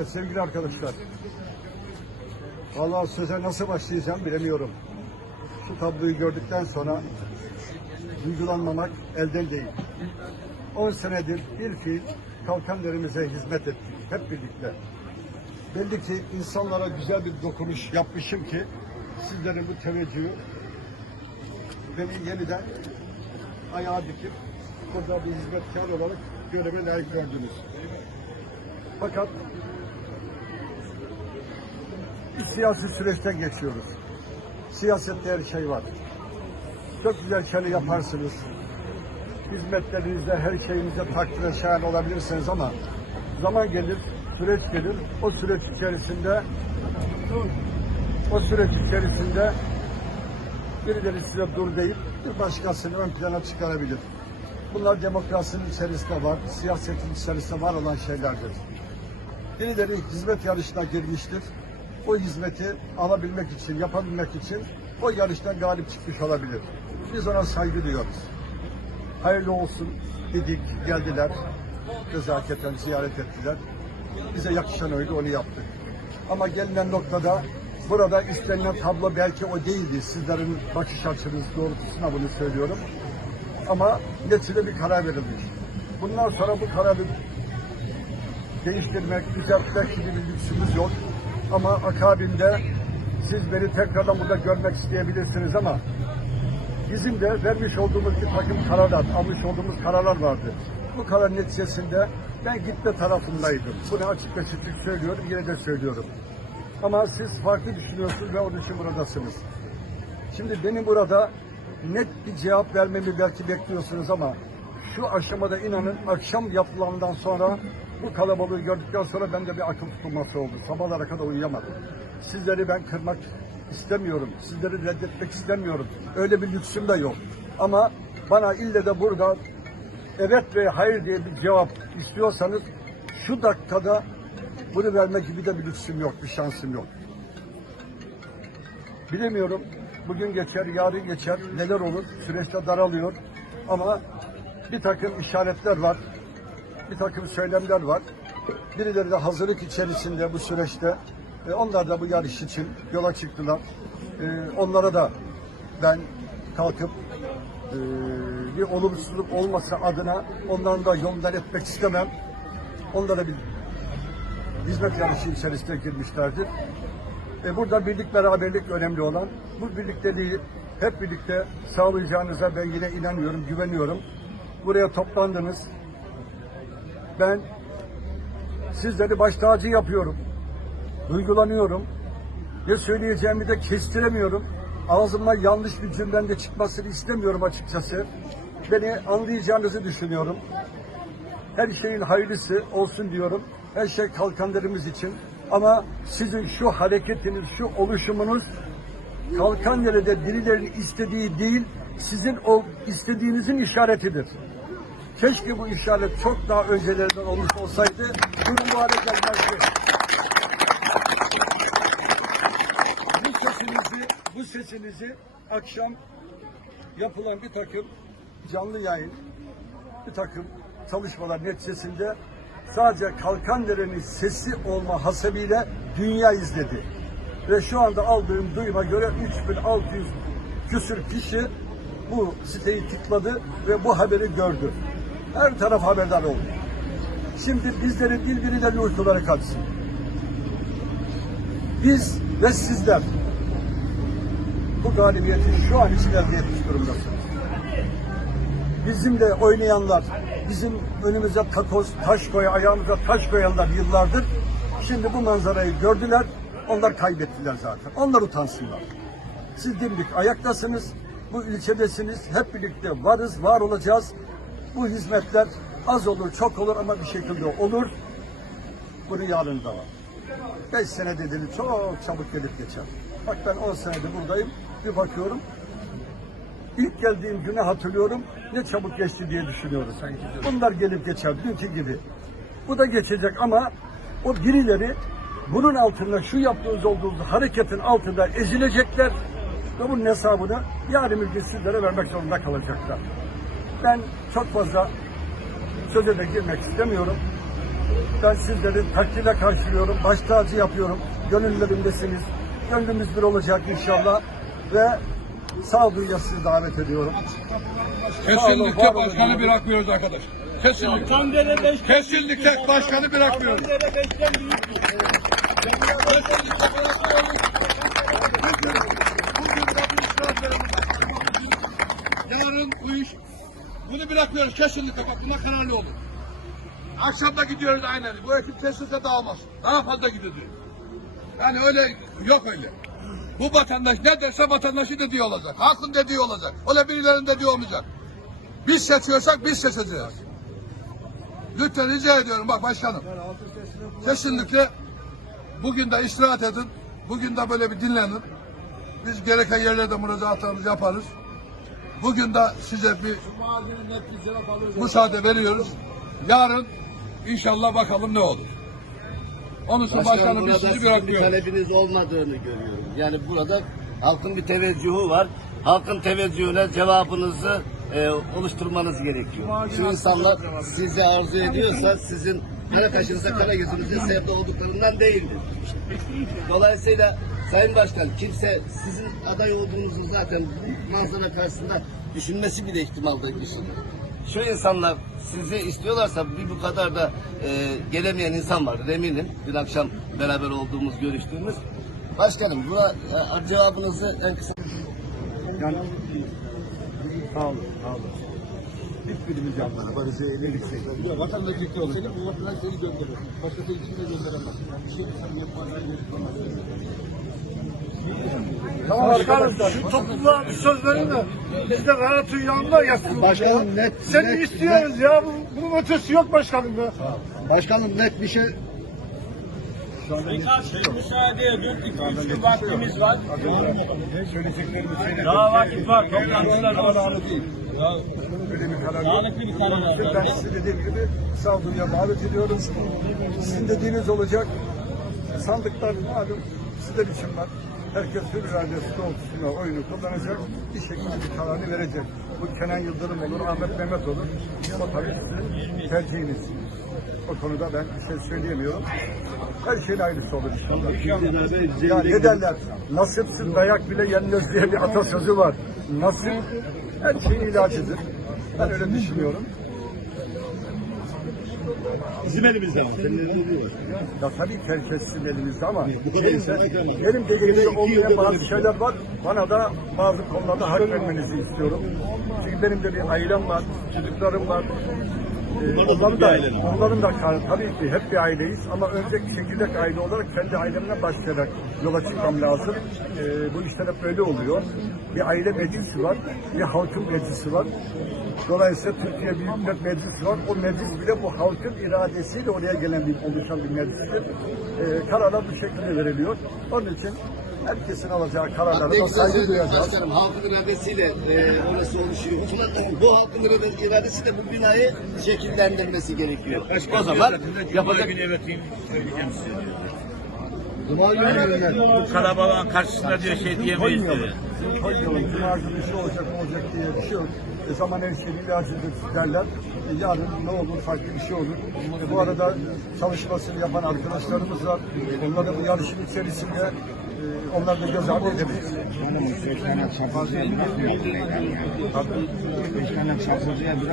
Evet sevgili arkadaşlar. Vallahi söze nasıl başlayacağım bilemiyorum. Şu tabloyu gördükten sonra duygulanmamak elden değil. 10 senedir bir fiil kalkanlarımıza hizmet ettik hep birlikte. Belli ki insanlara güzel bir dokunuş yapmışım ki sizlerin bu teveccühü beni yeniden ayağa dikip burada bir hizmetkar olarak göreve layık gördünüz. Fakat bir siyasi süreçten geçiyoruz. Siyasette her şey var. Çok güzel şeyler yaparsınız. Hizmetlerinizde, her şeyinizde takdire şayan olabilirsiniz ama zaman gelir, süreç gelir. O süreç içerisinde o süreç içerisinde birileri size dur deyip bir başkasını ön plana çıkarabilir. Bunlar demokrasinin içerisinde var, siyasetin içerisinde var olan şeylerdir. Birileri hizmet yarışına girmiştir. O hizmeti alabilmek için, yapabilmek için o yarıştan galip çıkmış olabilir. Biz ona saygı duyuyoruz. Hayırlı olsun dedik, geldiler. Nezaketen ziyaret ettiler. Bize yakışan öyle onu yaptık. Ama gelinen noktada burada istenilen tablo belki o değildi. Sizlerin bakış açınız doğrultusuna bunu söylüyorum. Ama neticede bir karar verilmiş. Bundan sonra bu kararı değiştirmek, düzeltmek gibi bir lüksümüz yok. Ama akabinde siz beni tekrardan burada görmek isteyebilirsiniz ama bizim de vermiş olduğumuz bir takım kararlar, almış olduğumuz kararlar vardı. Bu karar neticesinde ben gitme tarafındaydım. Bunu açık ve seçik söylüyorum, yine de söylüyorum. Ama siz farklı düşünüyorsunuz ve onun için buradasınız. Şimdi benim burada net bir cevap vermemi belki bekliyorsunuz ama şu aşamada inanın akşam yapılandan sonra bu kalabalığı gördükten sonra bende bir akıl tutulması oldu. Sabahlara kadar uyuyamadım. Sizleri ben kırmak istemiyorum. Sizleri reddetmek istemiyorum. Öyle bir lüksüm de yok. Ama bana ille de burada evet ve hayır diye bir cevap istiyorsanız şu dakikada bunu vermek gibi de bir lüksüm yok, bir şansım yok. Bilemiyorum. Bugün geçer, yarın geçer. Neler olur? Süreçte daralıyor. Ama bir takım işaretler var. Bir takım söylemler var. Birileri de hazırlık içerisinde bu süreçte. E, onlar da bu yarış için yola çıktılar. E, onlara da ben kalkıp e, bir olumsuzluk olmasa adına onların da yoldan etmek istemem. Onlara bir hizmet yarışı içerisine girmişlerdir. E, burada birlik beraberlik önemli olan. Bu birlikteliği hep birlikte sağlayacağınıza ben yine inanıyorum, güveniyorum. Buraya toplandınız. Ben sizleri baş tacı yapıyorum. Duygulanıyorum. Ne söyleyeceğimi de kestiremiyorum. Ağzımdan yanlış bir cümlenin de çıkmasını istemiyorum açıkçası. Beni anlayacağınızı düşünüyorum. Her şeyin hayırlısı olsun diyorum. Her şey kalkanlarımız için. Ama sizin şu hareketiniz, şu oluşumunuz kalkan yerinde birilerinin istediği değil, sizin o istediğinizin işaretidir. Keşke bu işaret çok daha öncelerden olmuş olsaydı durum bu hale gelmezdi. Bu sesinizi, bu sesinizi akşam yapılan bir takım canlı yayın, bir takım çalışmalar neticesinde sadece Kalkandere'nin sesi olma hasebiyle dünya izledi. Ve şu anda aldığım duyuma göre 3600 küsür kişi bu siteyi tıkladı ve bu haberi gördü. Her taraf haberdar oldu. Şimdi bizleri birbiriyle uykuları kaçsın. Biz ve sizler bu galibiyeti şu an için elde etmiş durumdasınız. Bizimle oynayanlar, bizim önümüze takoz, taş koy, ayağımıza taş koyanlar yıllardır. Şimdi bu manzarayı gördüler, onlar kaybettiler zaten. Onlar utansınlar. Siz dimdik ayaktasınız, bu ilçedesiniz, hep birlikte varız, var olacağız. Bu hizmetler az olur, çok olur ama bir şekilde olur. Bunun yarını da var. Beş sene dediğini çok çabuk gelip geçer. Bak ben on senedir buradayım, bir bakıyorum, İlk geldiğim günü hatırlıyorum. Ne çabuk geçti diye düşünüyoruz. Bunlar gelip geçer dünkü gibi. Bu da geçecek ama o birileri bunun altında şu yaptığınız olduğunuz hareketin altında ezilecekler ve bunun hesabını yarın bir gün sizlere vermek zorunda kalacaklar. Ben çok fazla söze de girmek istemiyorum. Ben sizleri takdirle karşılıyorum. Baş tacı yapıyorum. Gönüllerimdesiniz. Gönlümüz bir olacak inşallah. Ve sağduyuya sizi davet ediyorum. Kesinlikle olun. başkanı bırakmıyoruz arkadaş. Kesinlikle. Kandere 5 Kesinlikle başkanı bırakmıyoruz. Kandere 5'ten büyük. Kesinlikle bırakmıyoruz. Bugün, bugün de bu işlemlerimiz. Yarın bu iş, bunu bırakmıyoruz kesinlikle. Bak buna kararlı olun. Akşam da gidiyoruz aynen. Bu ekip tesise dağılmaz. Daha fazla gidiyor. Yani öyle yok öyle. Bu vatandaş ne derse vatandaşın dediği olacak. Halkın dediği olacak. Öyle birilerinin dediği olmayacak. Biz seçiyorsak biz seçeceğiz. Lütfen rica ediyorum bak başkanım. Kesinlikle bugün de istirahat edin. Bugün de böyle bir dinlenin. Biz gereken yerlerde müracaatlarımızı yaparız. Bugün de size bir müsaade veriyoruz. Yarın inşallah bakalım ne olur. Onun için Başkanım başkanım biz sizi bırakmıyoruz. talebiniz olmadığını görüyorum. Yani burada halkın bir teveccühü var. Halkın teveccühüne cevabınızı e, oluşturmanız gerekiyor. Şu insanlar sizi arzu ediyorsa sizin kara kaşınıza kara gözünüze sevde olduklarından değildir. Dolayısıyla Sayın Başkan kimse sizin aday olduğunuzu zaten bu manzara karşısında düşünmesi bile ihtimal dışında. Şu insanlar sizi istiyorlarsa bir bu kadar da e, gelemeyen insan vardır eminim. Dün akşam beraber olduğumuz, görüştüğümüz. Başkanım buna e, cevabınızı en kısa Yani sağ olun, sağ olun. Hiçbirimiz yapmadık. Barışı birlikte. Vatanla birlikte olsaydı bu vatandaş seni gönderir. Başkası için de gönderemez. Bir şey Tamam arkadaşlar. Şu topluluğa bir söz verin de biz de rahatın yanında yatsın. Başkanım net, Seni net, istiyoruz ya. Bu, bunun ötesi yok başkanım ya. net- başkanım net bir şey Birkaç gün müsaade edin. 2-3 gün vaktimiz var. Daha vakit var. Toplantılar var. Böyle bir karar yok. Bir karar Ben alacağız. size dediğim gibi sağduya davet ediyorum. Sizin dediğiniz olacak. Sandıklar malum sizler için var. Herkes hür iradesi doğrultusunda oyunu kullanacak. Bir şekilde bir kararını verecek. Bu Kenan Yıldırım olur, Ahmet Mehmet olur. O tabii sizin tercihiniz. O konuda ben bir şey söyleyemiyorum. Her şeyin ayrısı olur inşallah. Ya ne derler? Nasipsiz dayak bile yenmez diye bir atasözü var. Nasip her şeyin ilacıdır. Ben öyle düşünüyorum. bizim elimizde var. Senin elinde var. Ya tabii ki herkes sizin elinizde ama neyse, benim de elimde olmayan bazı şeyler var. Bana da bazı konularda hak vermenizi istiyorum. Çünkü benim de bir ailem var, çocuklarım var. Ee, onların da, onların da tabii ki hep bir aileyiz ama önce çekirdek aile olarak kendi ailemden başlayarak yola çıkmam lazım. Ee, bu işler hep böyle oluyor. Bir aile meclisi var, bir halkın meclisi var. Dolayısıyla Türkiye Büyük Millet Meclisi var. O meclis bile bu halkın iradesiyle oraya gelen bir oluşan bir meclistir. Ee, kararlar bu şekilde veriliyor. Onun için herkesin alacağı kararlara Ne saygı duyacağız. başkanım. Halkın iradesiyle e, orası oluşuyor. O zaman bu halkın irade- iradesiyle bu binayı şekillendirmesi gerekiyor. o zaman yapacak Cuma günü günler. Bu kalabalığın karşısında diyor şey diyemeyiz diyor. Koymayalım. Cuma günü bir şey olacak olacak diye bir şey yok. E, zaman her şeyin ilacıdır derler. E, yarın ne olur farklı bir şey olur. E, bu arada çalışmasını yapan arkadaşlarımız var. Onlar da bu yarışın içerisinde e, onlar da göz ardı edemeyiz.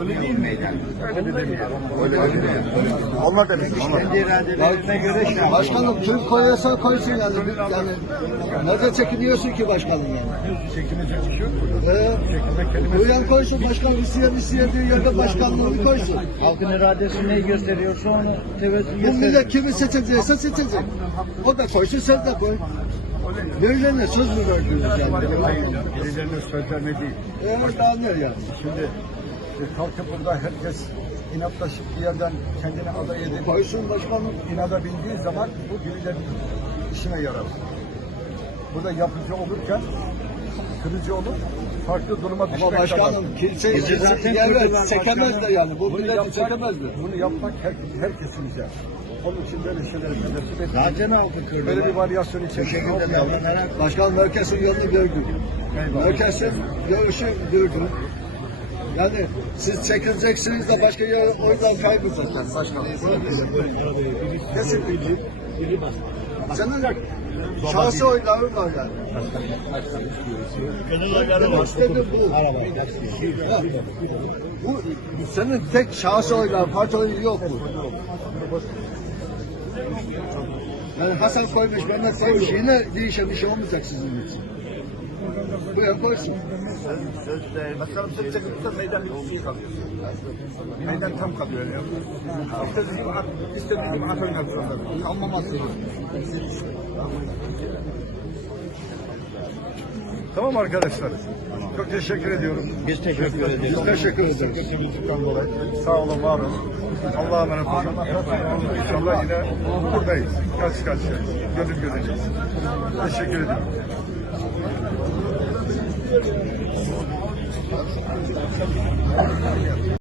Öyle de demeyelim. Öyle de demeyelim. Onlar demek işte. Başkanım Türk koyarsa koysun yani. yani nerede çekiniyorsun ki başkanım yani? Çekinecek bir şey yok. Ee, Çekinmek kelimesi. uyan koysun başkan isteyen istediği yerde başkanlığını koysun. Halkın iradesi ne gösteriyorsa onu teveccüh Bu millet kimi seçecekse seçecek. O da koysun sen de koy. Birilerine söz mü verdiniz yani? Hayır, birilerine söz verme değil. Evet daha ne yani? Şimdi e, kalkıp burada herkes inatlaşıp bir yerden kendine aday edip Koysun başkanım. inada bindiği zaman bu birilerinin işine yarar. Burada yapıcı olurken kırıcı olur, farklı duruma düşmek Ama de var. başkanım kimse zaten evet, kırdılar çekemez de başkanım. yani. Bu Bunu milleti yapmak- çekemezler. Bunu yapmak her, herkesin işi. Onun için böyle şeyleri nasip etmeyin. Zaten altı kırdı. Böyle bir varyasyon içerisinde olmayalım. Başkan merkezin yolunu gördüm. Merkezin görüşü gördüm. Yani siz çekileceksiniz de başka yere oylar kaybedeceksiniz başkanım. Kesinlikle. Senin şahsi oyların var yani. Benim istediğim bu. Ha. Bu senin tek şahsi oyların, parti oyu yok bu. Yani Hasan koymuş, Mehmet koymuş. Yine değişen bir şey olmayacak sizin için. Buraya koysun. Meydan bir şey kalıyor. Meydan tam kalıyor. ya. İstediğiniz gibi at, istediğiniz gibi at oynar sonra. Kalmaması. Tamam arkadaşlar. Çok teşekkür ediyorum. Biz teşekkür ederiz. Biz teşekkür ederiz. Sağ olun, var olun. Allah'a emanet olun. İnşallah yine buradayız. Karşı karşıyayız. Gönül göreceğiz. Teşekkür ederim.